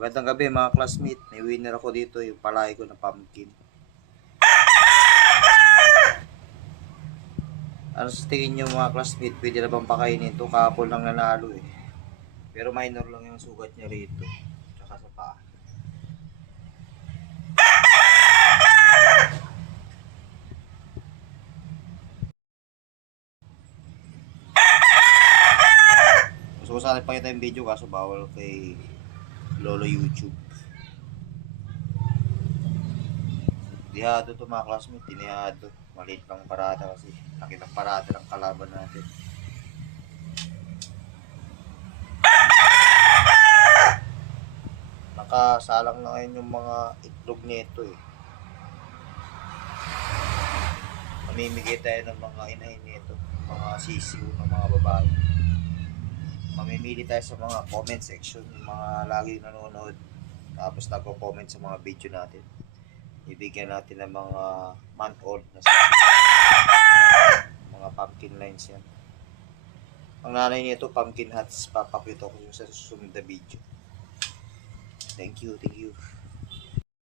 Magandang gabi mga classmate. May winner ako dito, yung palay ko na pumpkin. Ano sa tingin nyo mga classmate? Pwede na bang pakainin ito? Kahapon lang nanalo eh. Pero minor lang yung sugat niya rito. Tsaka sa paa. Gusto ko sana ipakita yung video kaso bawal kay Lolo YouTube. Dihado to mga classmate, dinihado. Maliit lang parada kasi. Laki ng parada ng kalaban natin. Nakasalang na ngayon yung mga itlog nito eh. Mamimigay tayo ng mga inahin nito, mga sisiw ng mga babae. Mamimili tayo sa mga comment section, yung mga lagi nanonood. Tapos nagko-comment sa mga video natin. Ibigyan natin ng mga month-old na sisiw. Mga pumpkin lines yan. Ang nanay nito, pumpkin hats, papakita ko yung sa susunod na video. Thank you, thank you.